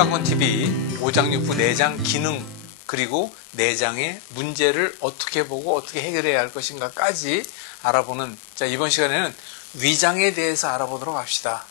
육강건TV 오장육부 내장 기능 그리고 내장의 문제를 어떻게 보고 어떻게 해결해야 할 것인가까지 알아보는 이번 시간에는 위장에 대해서 알아보도록 합시다.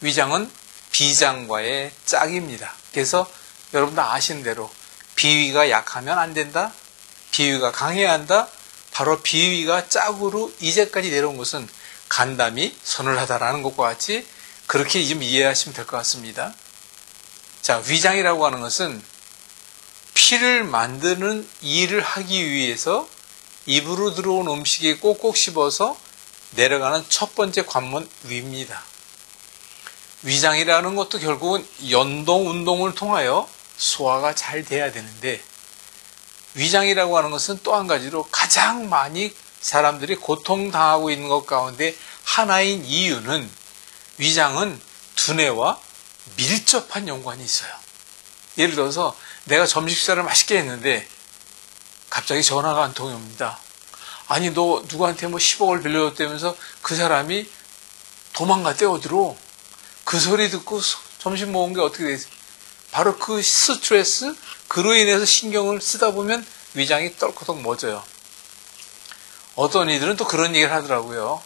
위장은 비장과의 짝입니다. 그래서 여러분도 아시는 대로 비위가 약하면 안 된다. 비위가 강해야 한다. 바로 비위가 짝으로 이제까지 내려온 것은 간담이 서늘하다라는 것과 같이 그렇게 좀 이해하시면 될 것 같습니다. 자, 위장이라고 하는 것은 피를 만드는 일을 하기 위해서 입으로 들어온 음식이 꼭꼭 씹어서 내려가는 첫 번째 관문 위입니다. 위장이라는 것도 결국은 연동, 운동을 통하여 소화가 잘 돼야 되는데 위장이라고 하는 것은 또 한 가지로 가장 많이 사람들이 고통당하고 있는 것 가운데 하나인 이유는 위장은 두뇌와 밀접한 연관이 있어요. 예를 들어서 내가 점심 식사를 맛있게 했는데 갑자기 전화가 한 통이 옵니다. 아니 너 누구한테 10억을 빌려줬다면서 그 사람이 도망갔대 어디로. 그 소리 듣고 점심 먹은 게 어떻게 되지? 바로 그 스트레스, 그로 인해서 신경을 쓰다 보면 위장이 떨커덕 멎어요. 어떤 이들은 또 그런 얘기를 하더라고요.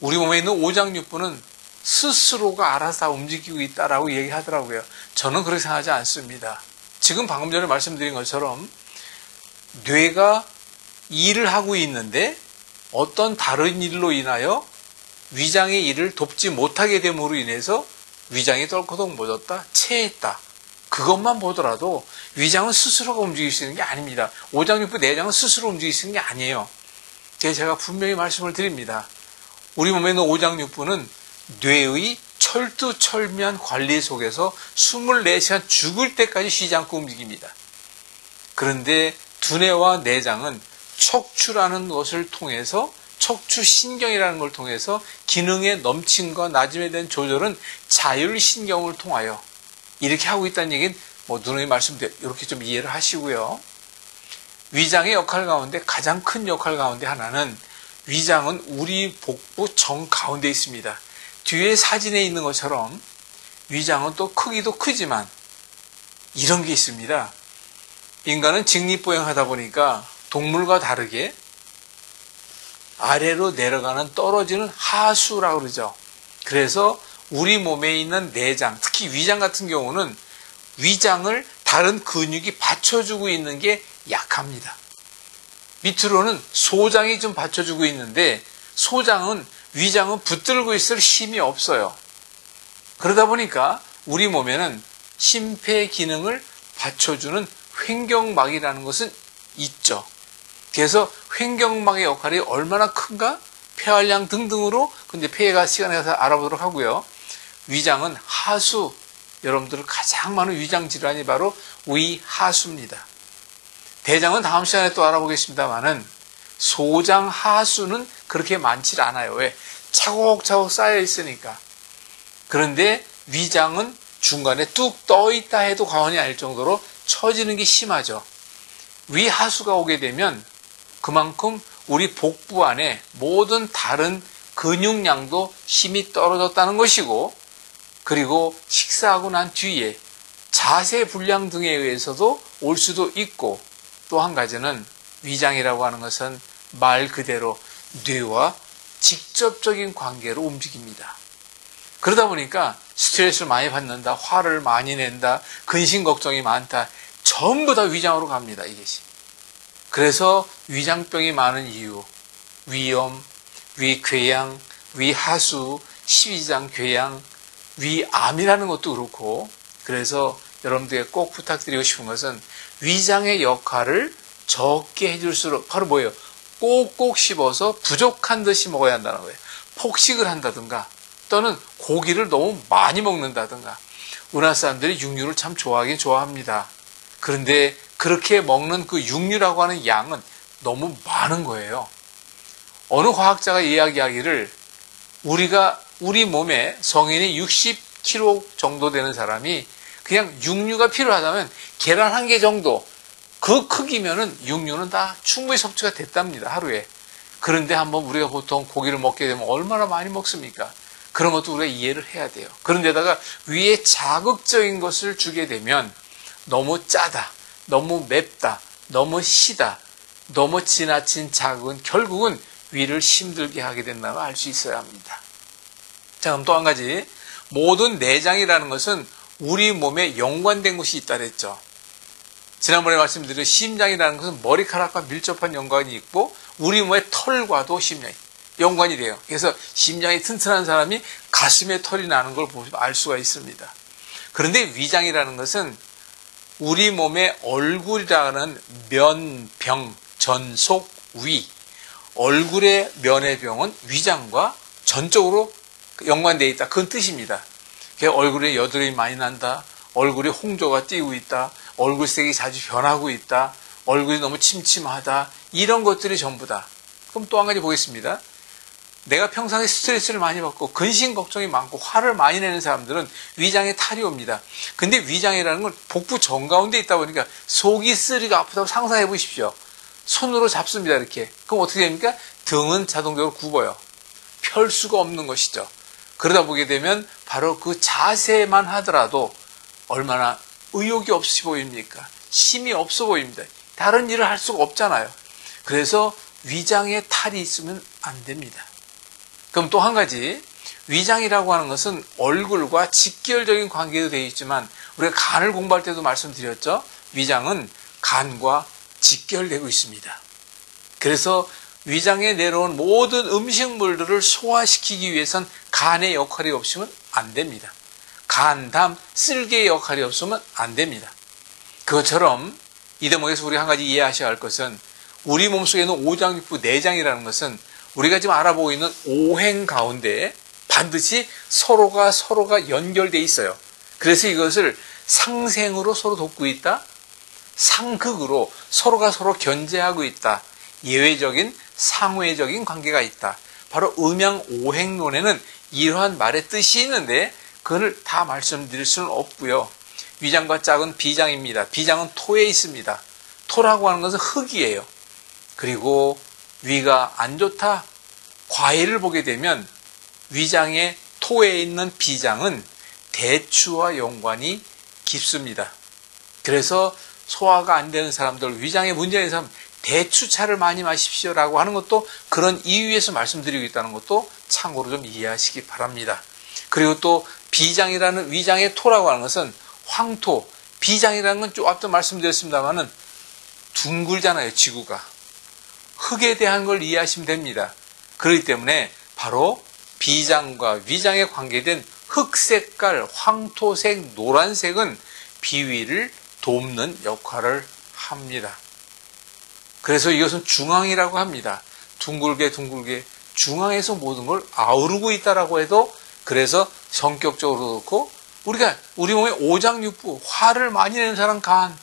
우리 몸에 있는 오장육부는 스스로가 알아서 다 움직이고 있다라고 얘기하더라고요. 저는 그렇게 생각하지 않습니다. 지금 방금 전에 말씀드린 것처럼 뇌가 일을 하고 있는데 어떤 다른 일로 인하여 위장의 일을 돕지 못하게 됨으로 인해서 위장이 떨커덕 멎었다, 체했다. 그것만 보더라도 위장은 스스로가 움직일 수 있는 게 아닙니다. 오장육부 내장은 스스로 움직일 수 있는 게 아니에요. 제가 분명히 말씀을 드립니다. 우리 몸에 있는 오장육부는 뇌의 철두철미한 관리 속에서 24시간 죽을 때까지 쉬지 않고 움직입니다. 그런데 두뇌와 내장은 척추라는 것을 통해서 척추신경이라는 걸 통해서 기능의 넘침과 낮음에 대한 조절은 자율신경을 통하여 이렇게 하고 있다는 얘기는 누누이 말씀드려 이렇게 좀 이해를 하시고요. 위장의 역할 가운데 가장 큰 역할 가운데 하나는 위장은 우리 복부 정 가운데 있습니다. 뒤에 사진에 있는 것처럼 위장은 또 크기도 크지만 이런 게 있습니다. 인간은 직립보행하다 보니까 동물과 다르게 아래로 내려가는 떨어지는 하수라고 그러죠. 그래서 우리 몸에 있는 내장, 특히 위장 같은 경우는 위장을 다른 근육이 받쳐주고 있는 게 약합니다. 밑으로는 소장이 좀 받쳐주고 있는데 위장은 붙들고 있을 힘이 없어요. 그러다 보니까 우리 몸에는 심폐 기능을 받쳐주는 횡격막이라는 것은 있죠. 그래서 횡격막의 역할이 얼마나 큰가? 폐활량 등등으로 근데 폐가 시간에 가서 알아보도록 하고요. 위장은 하수, 여러분들 가장 많은 위장 질환이 바로 위하수입니다. 대장은 다음 시간에 또 알아보겠습니다만은 소장 하수는 그렇게 많지 않아요. 왜? 차곡차곡 쌓여 있으니까. 그런데 위장은 중간에 뚝 떠 있다 해도 과언이 아닐 정도로 처지는 게 심하죠. 위하수가 오게 되면 그만큼 우리 복부 안에 모든 다른 근육량도 힘이 떨어졌다는 것이고, 그리고 식사하고 난 뒤에 자세 불량 등에 의해서도 올 수도 있고, 또 한 가지는 위장이라고 하는 것은 말 그대로 뇌와 직접적인 관계로 움직입니다. 그러다 보니까 스트레스를 많이 받는다, 화를 많이 낸다, 근심 걱정이 많다, 전부 다 위장으로 갑니다. 이것이. 그래서 위장병이 많은 이유, 위염, 위궤양, 위하수, 십이장 궤양, 위암이라는 것도 그렇고, 그래서 여러분들에게 꼭 부탁드리고 싶은 것은 위장의 역할을 적게 해줄수록 바로 뭐예요? 꼭꼭 씹어서 부족한 듯이 먹어야 한다는 거예요. 폭식을 한다든가 또는 고기를 너무 많이 먹는다든가. 우리나라 사람들이 육류를 참 좋아하긴 좋아합니다. 그런데 그렇게 먹는 그 육류라고 하는 양은 너무 많은 거예요. 어느 과학자가 이야기하기를 우리 몸에 성인이 60kg 정도 되는 사람이 그냥 육류가 필요하다면 계란 한 개 정도 그 크기면은 육류는 다 충분히 섭취가 됐답니다. 하루에. 그런데 한번 우리가 보통 고기를 먹게 되면 얼마나 많이 먹습니까? 그런 것도 우리가 이해를 해야 돼요. 그런데다가 위에 자극적인 것을 주게 되면 너무 짜다, 너무 맵다, 너무 시다, 너무 지나친 자극은 결국은 위를 힘들게 하게 된다는 걸 알 수 있어야 합니다. 자, 그럼 또 한 가지. 모든 내장이라는 것은 우리 몸에 연관된 것이 있다 그랬죠. 지난번에 말씀드린 심장이라는 것은 머리카락과 밀접한 연관이 있고 우리 몸의 털과도 심장이 연관이 돼요. 그래서 심장이 튼튼한 사람이 가슴에 털이 나는 걸 보면 알 수가 있습니다. 그런데 위장이라는 것은 우리 몸의 얼굴이라는 면, 병, 전속, 위, 얼굴의 면의 병은 위장과 전적으로 연관되어 있다. 그건 뜻입니다. 얼굴에 여드름이 많이 난다. 얼굴에 홍조가 띄고 있다. 얼굴색이 자주 변하고 있다. 얼굴이 너무 침침하다. 이런 것들이 전부다. 그럼 또 한 가지 보겠습니다. 내가 평상시에 스트레스를 많이 받고 근심 걱정이 많고 화를 많이 내는 사람들은 위장에 탈이 옵니다. 근데 위장이라는 건 복부 정가운데 있다 보니까 속이 쓰리가 아프다고 상상해 보십시오. 손으로 잡습니다. 이렇게. 그럼 어떻게 됩니까? 등은 자동적으로 굽어요. 펼 수가 없는 것이죠. 그러다 보게 되면 바로 그 자세만 하더라도 얼마나 의욕이 없이 보입니까? 힘이 없어 보입니다. 다른 일을 할 수가 없잖아요. 그래서 위장에 탈이 있으면 안 됩니다. 그럼 또 한 가지, 위장이라고 하는 것은 얼굴과 직결적인 관계도 되어 있지만 우리가 간을 공부할 때도 말씀드렸죠. 위장은 간과 직결되고 있습니다. 그래서 위장에 내려온 모든 음식물들을 소화시키기 위해선 간의 역할이 없으면 안 됩니다. 간, 담, 쓸개의 역할이 없으면 안 됩니다. 그것처럼 이 대목에서 우리 한 가지 이해하셔야 할 것은 우리 몸속에 있는 오장육부 내장이라는 것은 우리가 지금 알아보고 있는 오행 가운데 반드시 서로가 연결되어 있어요. 그래서 이것을 상생으로 서로 돕고 있다. 상극으로 서로가 서로 견제하고 있다. 예외적인 상회적인 관계가 있다. 바로 음양오행론에는 이러한 말의 뜻이 있는데 그걸 다 말씀드릴 수는 없고요. 위장과 짝은 비장입니다. 비장은 토에 있습니다. 토라고 하는 것은 흙이에요. 그리고 위가 안 좋다. 과일을 보게 되면 위장의 토에 있는 비장은 대추와 연관이 깊습니다. 그래서 소화가 안 되는 사람들, 위장에 문제가 있는 사람 대추차를 많이 마십시오라고 하는 것도 그런 이유에서 말씀드리고 있다는 것도 참고로 좀 이해하시기 바랍니다. 그리고 또 비장이라는 위장의 토라고 하는 것은 황토, 비장이라는 건 좀 앞서 말씀드렸습니다만은 둥글잖아요, 지구가. 흙에 대한 걸 이해하시면 됩니다. 그렇기 때문에 바로 비장과 위장에 관계된 흑색깔, 황토색, 노란색은 비위를 돕는 역할을 합니다. 그래서 이것은 중앙이라고 합니다. 둥글게 중앙에서 모든 걸 아우르고 있다라고 해도 그래서 성격적으로 그렇고 우리 몸의 오장육부, 화를 많이 내는 사람 간,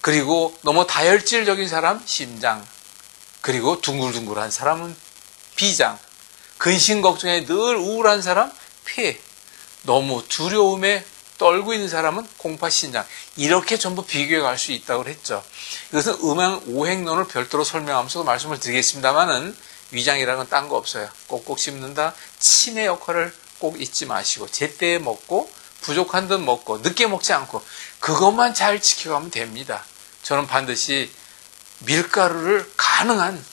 그리고 너무 다혈질적인 사람 심장, 그리고 둥글둥글한 사람은 비장, 근심 걱정에 늘 우울한 사람 폐, 너무 두려움에 떨고 있는 사람은 공파신장, 이렇게 전부 비교해 갈 수 있다고 했죠. 이것은 음양오행론을 별도로 설명하면서 말씀을 드리겠습니다만은 위장이라는 건 딴 거 없어요. 꼭꼭 씹는다. 침의 역할을 꼭 잊지 마시고 제때에 먹고 부족한 듯 먹고 늦게 먹지 않고 그것만 잘 지켜가면 됩니다. 저는 반드시 밀가루를 가능한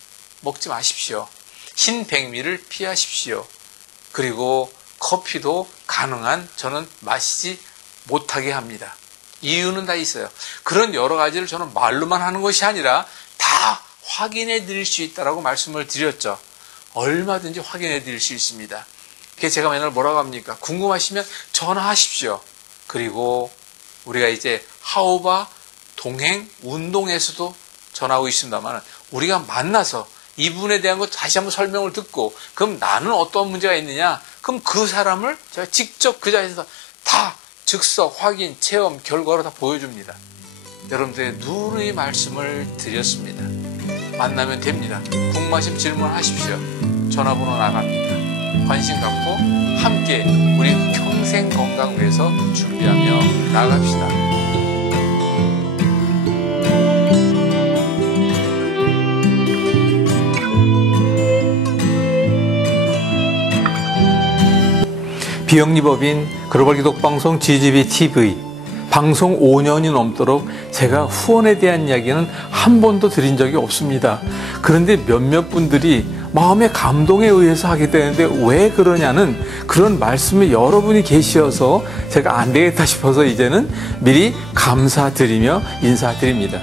먹지 마십시오. 흰 백미를 피하십시오. 그리고 커피도 가능한 저는 마시지 못하게 합니다. 이유는 다 있어요. 그런 여러 가지를 저는 말로만 하는 것이 아니라 다 확인해 드릴 수 있다라고 말씀을 드렸죠. 얼마든지 확인해 드릴 수 있습니다. 그래서 제가 맨날 뭐라고 합니까? 궁금하시면 전화하십시오. 그리고 우리가 이제 하우바 동행 운동에서도 전하고 있습니다만 우리가 만나서 이분에 대한 것 다시 한번 설명을 듣고 그럼 나는 어떤 문제가 있느냐? 그럼 그 사람을 제가 직접 그 자리에서 다 즉석 확인, 체험, 결과로 다 보여줍니다. 여러분들의 누누이 말씀을 드렸습니다. 만나면 됩니다. 궁금하시면 질문하십시오. 전화번호 나갑니다. 관심 갖고 함께 우리 평생 건강 위해서 준비하며 나아갑시다. 비영리법인 글로벌 기독방송 GGB TV 방송 5년이 넘도록 제가 후원에 대한 이야기는 한 번도 드린 적이 없습니다. 그런데 몇몇 분들이 마음의 감동에 의해서 하게 되는데 왜 그러냐는 그런 말씀이 여러분이 계셔서 제가 안 되겠다 싶어서 이제는 미리 감사드리며 인사드립니다.